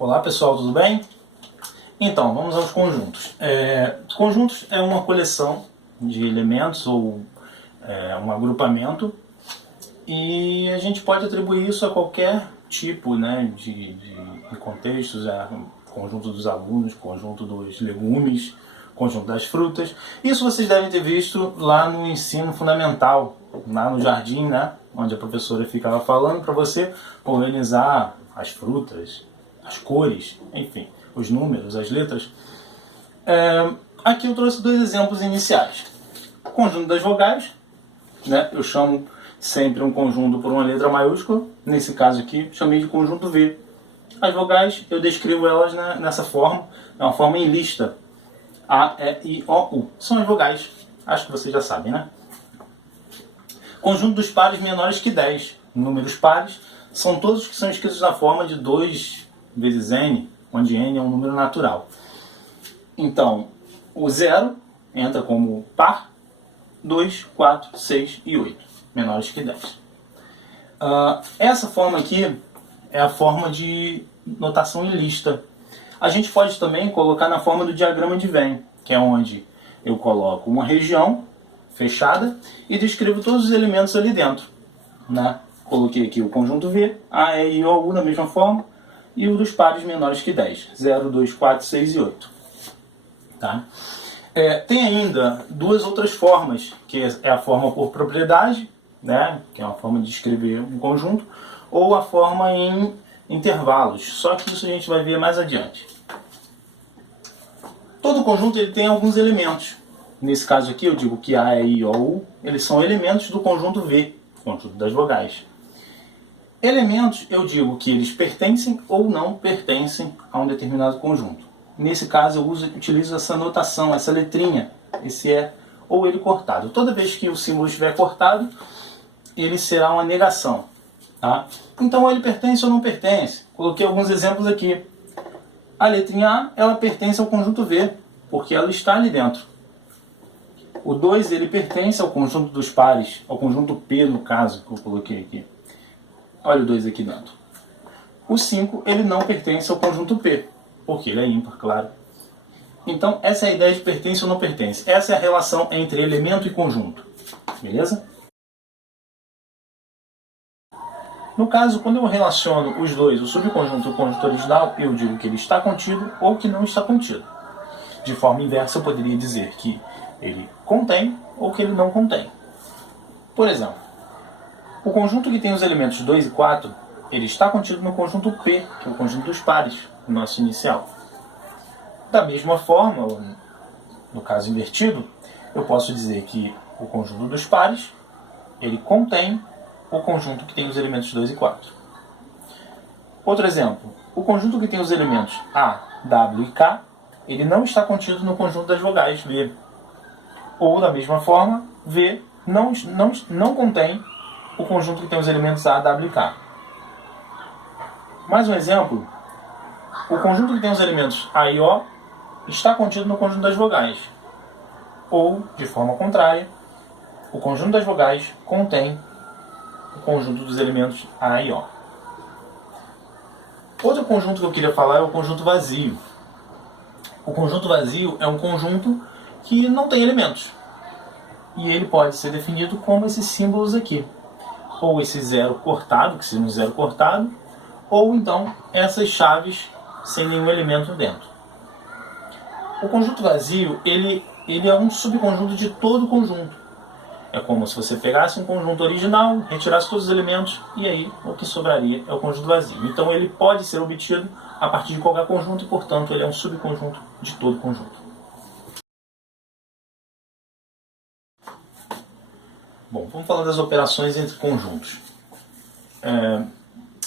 Olá pessoal, tudo bem? Então, vamos aos conjuntos. Conjuntos é uma coleção de elementos ou um agrupamento, e a gente pode atribuir isso a qualquer tipo, né, de contextos, conjunto dos alunos, conjunto dos legumes, conjunto das frutas. Isso vocês devem ter visto lá no ensino fundamental, lá no jardim, né, onde a professora ficava falando para você organizar as frutas, as cores, enfim, os números, as letras. Aqui eu trouxe dois exemplos iniciais. O conjunto das vogais, né? Eu chamo sempre um conjunto por uma letra maiúscula. Nesse caso aqui, chamei de conjunto V. As vogais, eu descrevo elas nessa forma, é uma forma em lista. A, E, I, O, U. São as vogais. Acho que vocês já sabem, né? Conjunto dos pares menores que 10. Números pares são todos que são escritos na forma de 2 vezes n, onde n é um número natural. Então, o 0 entra como par, 2, 4, 6 e 8, menores que 10. Essa forma aqui é a forma de notação em lista. A gente pode também colocar na forma do diagrama de Venn, que é onde eu coloco uma região fechada e descrevo todos os elementos ali dentro, né? Coloquei aqui o conjunto V, A, E, I, O, U da mesma forma, e o dos pares menores que 10, 0, 2, 4, 6 e 8. Tá? Tem ainda duas outras formas, que é a forma por propriedade, né? Que é uma forma de escrever um conjunto, ou a forma em intervalos, só que isso a gente vai ver mais adiante. Todo conjunto ele tem alguns elementos. Nesse caso aqui eu digo que A, E, I, O, U, eles são elementos do conjunto V, conjunto das vogais. Elementos, eu digo que eles pertencem ou não pertencem a um determinado conjunto. Nesse caso, eu utilizo essa notação, essa letrinha, esse é ou ele cortado. Toda vez que o símbolo estiver cortado, ele será uma negação. Tá? Então, ou ele pertence ou não pertence. Coloquei alguns exemplos aqui. A letrinha A, ela pertence ao conjunto V, porque ela está ali dentro. O 2, ele pertence ao conjunto dos pares, ao conjunto P, no caso, que eu coloquei aqui. Olha o 2 aqui dentro. O 5, ele não pertence ao conjunto P, porque ele é ímpar, claro. Então, essa é a ideia de pertence ou não pertence. Essa é a relação entre elemento e conjunto. Beleza? No caso, quando eu relaciono os dois, o subconjunto e o conjunto original, eu digo que ele está contido ou que não está contido. De forma inversa, eu poderia dizer que ele contém ou que ele não contém. Por exemplo, o conjunto que tem os elementos 2 e 4, ele está contido no conjunto P, que é o conjunto dos pares, o nosso inicial. Da mesma forma, no caso invertido, eu posso dizer que o conjunto dos pares, ele contém o conjunto que tem os elementos 2 e 4. Outro exemplo, o conjunto que tem os elementos A, W e K, ele não está contido no conjunto das vogais V. Ou, da mesma forma, V não contém o conjunto que tem os elementos A, W e K. Mais um exemplo, o conjunto que tem os elementos A e O está contido no conjunto das vogais. Ou, de forma contrária, o conjunto das vogais contém o conjunto dos elementos A e O. Outro conjunto que eu queria falar é o conjunto vazio. O conjunto vazio é um conjunto que não tem elementos. E ele pode ser definido como esses símbolos aqui. Ou esse zero cortado, que seria um zero cortado, ou então essas chaves sem nenhum elemento dentro. O conjunto vazio, ele é um subconjunto de todo o conjunto. É como se você pegasse um conjunto original, retirasse todos os elementos, e aí o que sobraria é o conjunto vazio. Então ele pode ser obtido a partir de qualquer conjunto e, portanto, ele é um subconjunto de todo o conjunto. Bom, vamos falar das operações entre conjuntos.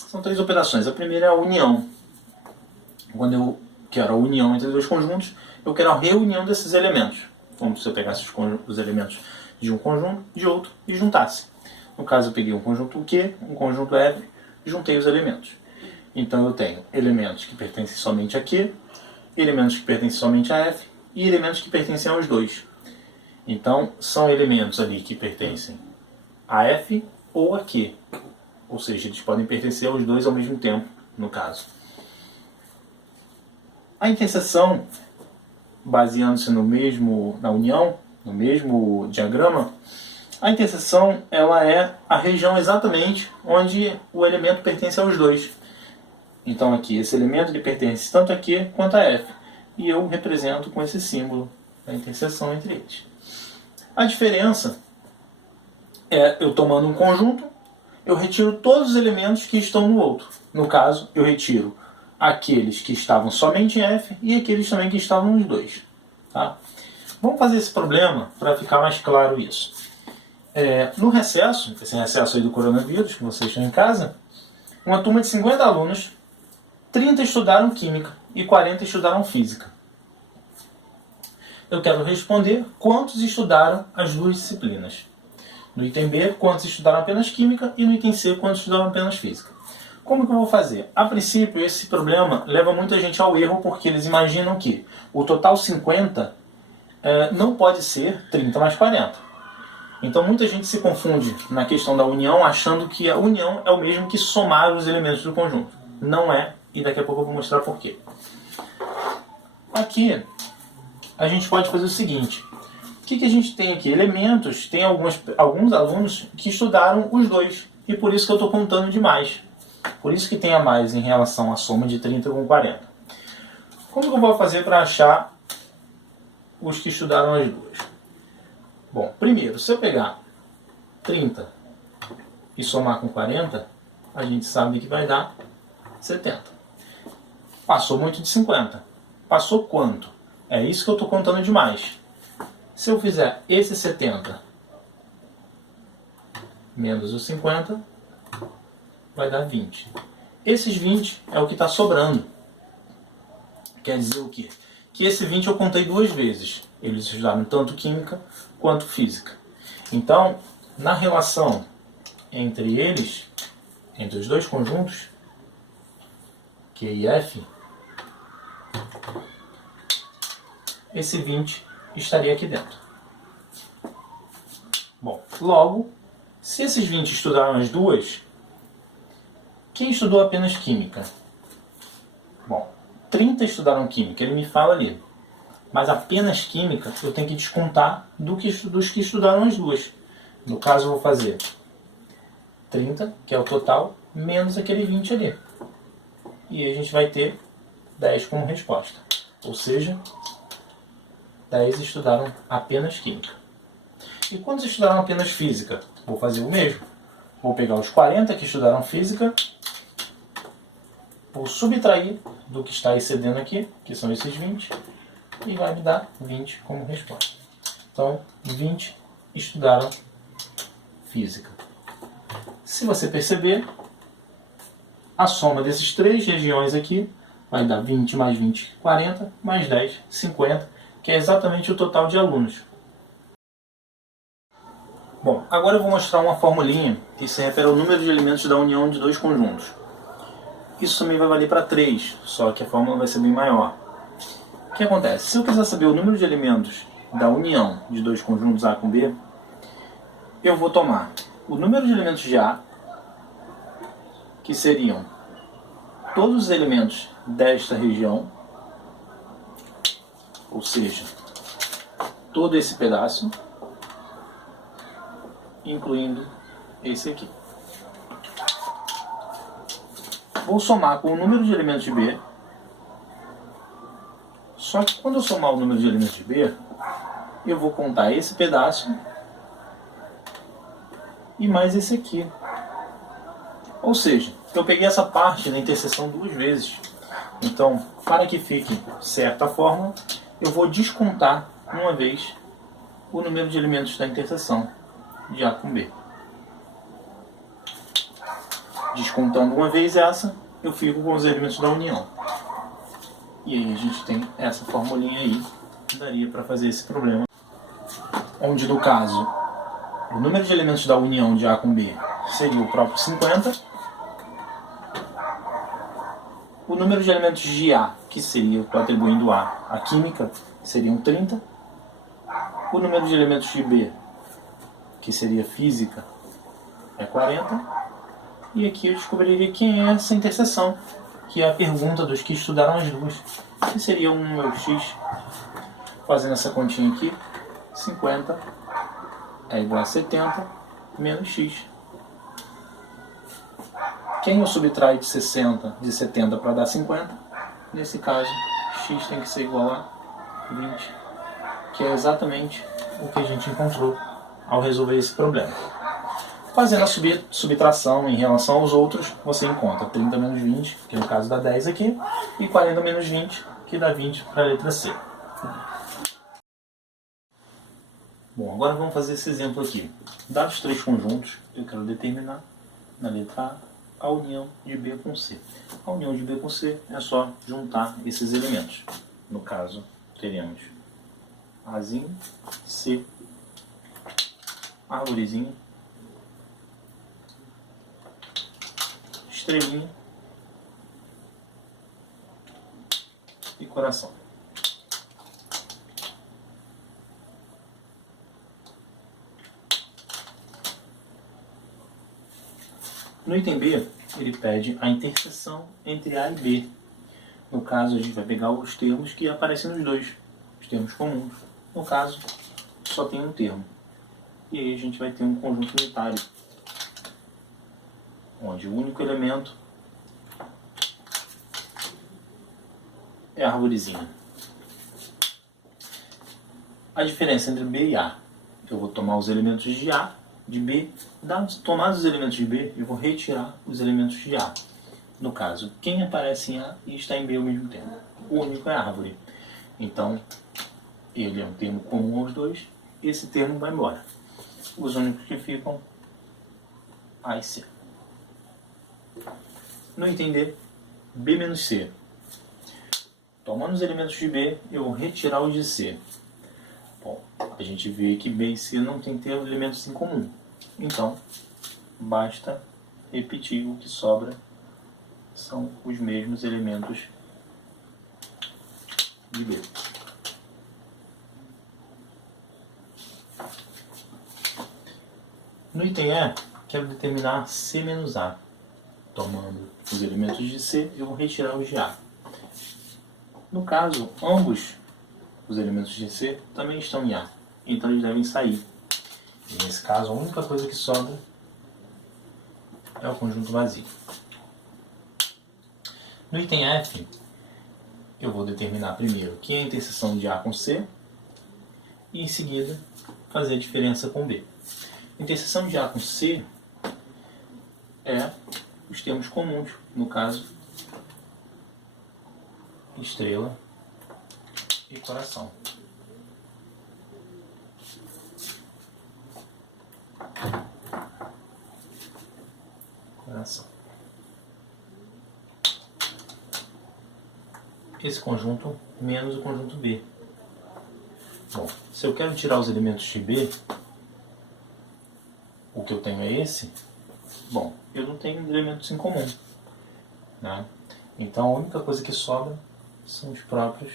São 3 operações. A primeira é a união. Quando eu quero a união entre dois conjuntos, eu quero a reunião desses elementos. Como se eu pegasse os elementos de um conjunto, de outro, e juntasse. No caso, eu peguei um conjunto Q, um conjunto F, e juntei os elementos. Então eu tenho elementos que pertencem somente a Q, elementos que pertencem somente a F, e elementos que pertencem aos dois. Então, são elementos ali que pertencem a F ou a Q. Ou seja, eles podem pertencer aos dois ao mesmo tempo, no caso. A interseção, baseando-se na união, no mesmo diagrama, a interseção ela é a região exatamente onde o elemento pertence aos dois. Então aqui, esse elemento ele pertence tanto a Q quanto a F. E eu represento com esse símbolo a interseção entre eles. A diferença é eu tomando um conjunto, eu retiro todos os elementos que estão no outro. No caso, eu retiro aqueles que estavam somente em F e aqueles também que estavam nos dois. Tá? Vamos fazer esse problema para ficar mais claro isso. No recesso, esse recesso aí do coronavírus, que vocês estão em casa, uma turma de 50 alunos, 30 estudaram Química e 40 estudaram Física. Eu quero responder quantos estudaram as duas disciplinas. No item B, quantos estudaram apenas Química e no item C, quantos estudaram apenas Física. Como que eu vou fazer? A princípio, esse problema leva muita gente ao erro porque eles imaginam que o total 50 não pode ser 30 mais 40. Então muita gente se confunde na questão da união achando que a união é o mesmo que somar os elementos do conjunto. Não é, e daqui a pouco eu vou mostrar por quê. Aqui a gente pode fazer o seguinte. O que a gente tem aqui? Elementos, tem alguns alunos que estudaram os dois. E por isso que eu estou contando de mais. Por isso que tem a mais em relação à soma de 30 com 40. Como que eu vou fazer para achar os que estudaram as duas? Bom, primeiro, se eu pegar 30 e somar com 40, a gente sabe que vai dar 70. Passou muito de 50. Passou quanto? É isso que eu estou contando de mais. Se eu fizer esse 70 menos os 50, vai dar 20. Esses 20 é o que está sobrando. Quer dizer o quê? Que esse 20 eu contei duas vezes. Eles estudaram tanto Química quanto Física. Então, na relação entre eles, entre os dois conjuntos, Q e F, esse 20 estaria aqui dentro. Bom, logo, se esses 20 estudaram as duas, quem estudou apenas Química? Bom, 30 estudaram Química, ele me fala ali. Mas apenas Química eu tenho que descontar dos que estudaram as duas. No caso eu vou fazer 30, que é o total, menos aquele 20 ali. E a gente vai ter 10 como resposta. Ou seja, 10 estudaram apenas Química. E quantos estudaram apenas Física? Vou fazer o mesmo. Vou pegar os 40 que estudaram Física, vou subtrair do que está excedendo aqui, que são esses 20, e vai me dar 20 como resposta. Então, 20 estudaram Física. Se você perceber, a soma desses três regiões aqui vai dar 20 mais 20, 40, mais 10, 50, que é exatamente o total de alunos. Bom, agora eu vou mostrar uma formulinha que se refere ao número de elementos da união de dois conjuntos. Isso também vai valer para 3, só que a fórmula vai ser bem maior. O que acontece? Se eu quiser saber o número de elementos da união de dois conjuntos A com B, eu vou tomar o número de elementos de A, que seriam todos os elementos desta região, ou seja, todo esse pedaço, incluindo esse aqui. Vou somar com o número de elementos de B. Só que quando eu somar o número de elementos de B, eu vou contar esse pedaço e mais esse aqui. Ou seja, eu peguei essa parte da interseção duas vezes. Então, para que fique certa a fórmula, eu vou descontar uma vez o número de elementos da interseção de A com B. Descontando uma vez essa, eu fico com os elementos da união. E aí a gente tem essa formulinha aí, que daria para fazer esse problema. Onde, no caso, o número de elementos da união de A com B seria o próprio 50. O número de elementos de A, que seria, estou atribuindo a Química, seriam 30. O número de elementos de B, que seria Física, é 40. E aqui eu descobriria quem é essa interseção, que é a pergunta dos que estudaram as duas. Que seria 1 meu x, fazendo essa continha aqui, 50 é igual a 70 menos x. Quem eu subtrai de 70 para dar 50? Nesse caso, x tem que ser igual a 20, que é exatamente o que a gente encontrou ao resolver esse problema. Fazendo a subtração em relação aos outros, você encontra 30 menos 20, que no caso dá 10 aqui, e 40 menos 20, que dá 20 para a letra C. Bom, agora vamos fazer esse exemplo aqui. Dados 3 conjuntos, eu quero determinar na letra A união de B com C. A união de B com C é só juntar esses elementos. No caso, teremos Azinho, C, árvorezinha, estrelinha e coração. No item B, ele pede a interseção entre A e B. No caso, a gente vai pegar os termos que aparecem nos dois, os termos comuns. No caso, só tem um termo. E aí a gente vai ter um conjunto unitário, onde o único elemento é a arvorezinha. A diferença entre B e A. Eu vou tomar os elementos de A, de B. Tomados os elementos de B, eu vou retirar os elementos de A. No caso, quem aparece em A e está em B ao mesmo tempo? O único é a árvore. Então, ele é um termo comum aos dois. Esse termo vai embora. Os únicos que ficam, A e C. No item D, B menos C. Tomando os elementos de B, eu vou retirar os de C. Bom, a gente vê que B e C não tem elementos em comum. Então, basta repetir o que sobra. São os mesmos elementos de B. No item E, quero determinar C menos A. Tomando os elementos de C, eu vou retirar os de A. No caso, ambos os elementos de C também estão em A, então eles devem sair. E nesse caso, a única coisa que sobra é o conjunto vazio. No item F, eu vou determinar primeiro que é a interseção de A com C e em seguida fazer a diferença com B. A interseção de A com C é os termos comuns, no caso, estrela e coração. Coração. Esse conjunto menos o conjunto B. Bom, se eu quero tirar os elementos de B, o que eu tenho é esse. Bom, eu não tenho elementos em comum, né? Então a única coisa que sobra são os próprios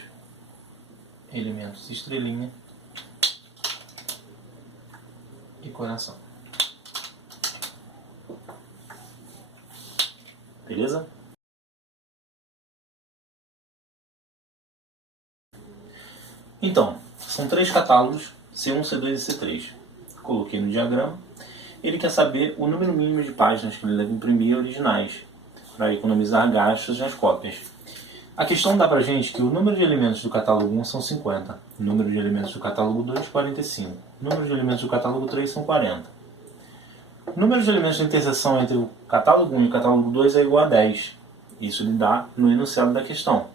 elementos estrelinha e coração. Beleza? Então, são 3 catálogos, C1, C2 e C3. Coloquei no diagrama. Ele quer saber o número mínimo de páginas que ele deve imprimir originais, para economizar gastos nas cópias. A questão dá pra gente que o número de elementos do catálogo 1 são 50, o número de elementos do catálogo 2, 45, o número de elementos do catálogo 3 são 40. O número de elementos de interseção entre o catálogo 1 e o catálogo 2 é igual a 10. Isso lhe dá no enunciado da questão.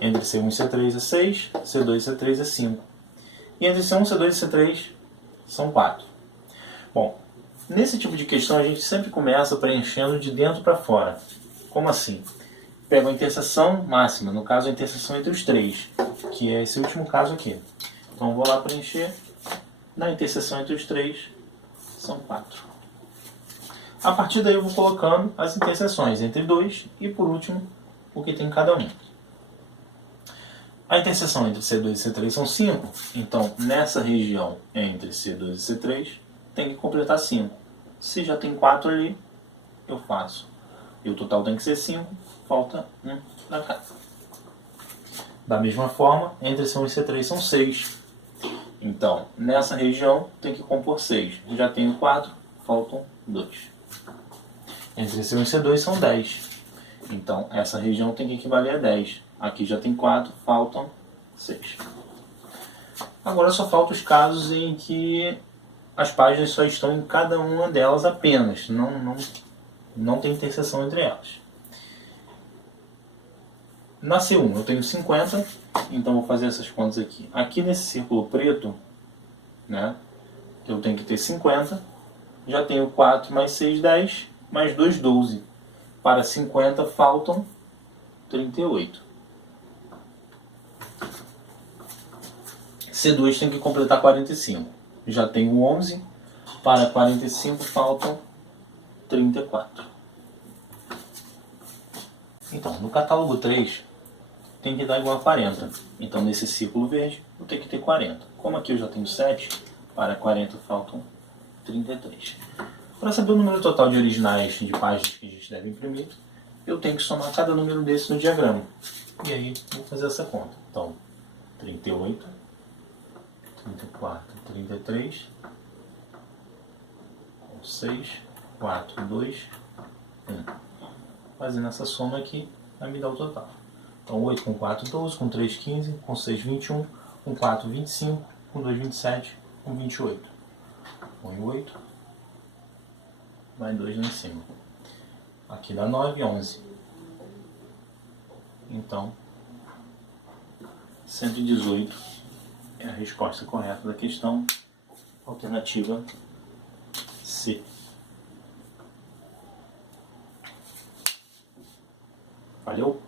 Entre C1 e C3 é 6, C2 e C3 é 5. E entre C1, C2 e C3 são 4. Bom, nesse tipo de questão a gente sempre começa preenchendo de dentro para fora. Como assim? Pego a interseção máxima, no caso a interseção entre os 3, que é esse último caso aqui. Então vou lá preencher. Na interseção entre os 3 são 4. A partir daí eu vou colocando as interseções entre 2 e por último o que tem cada um. A interseção entre C2 e C3 são 5, então nessa região entre C2 e C3 tem que completar 5. Se já tem 4 ali, eu faço E o total tem que ser 5, falta 1 para cá. Da mesma forma, entre C1 e C3 são 6. Então, nessa região tem que compor 6. Já tenho 4, faltam 2. Entre C1 e C2 são 10. Então, essa região tem que equivaler a 10. Aqui já tem 4, faltam 6. Agora só faltam os casos em que as páginas só estão em cada uma delas apenas. Não tem interseção entre elas. Na C1 eu tenho 50, então vou fazer essas contas aqui. Aqui nesse círculo preto, né, eu tenho que ter 50. Já tenho 4 mais 6, 10, mais 2, 12. Para 50 faltam 38. C2 tem que completar 45. Já tenho 11. Para 45 faltam 34. Então, no catálogo 3 tem que dar igual a 40. Então, nesse círculo verde, eu tenho que ter 40. Como aqui eu já tenho 7, para 40 faltam 33. Para saber o número total de originais de páginas que a gente deve imprimir, eu tenho que somar cada número desse no diagrama. E aí, vou fazer essa conta. Então, 38, 34, 33, 6, 4, 2, 1. Fazendo essa soma aqui, vai me dar o total. Então, 8 com 4, 12, com 3, 15, com 6, 21, com 4, 25, com 2, 27, com 28. Põe 8, vai 2 lá em cima. Aqui dá 9, 11. Então, 118 é a resposta correta da questão. Alternativa C. Valeu?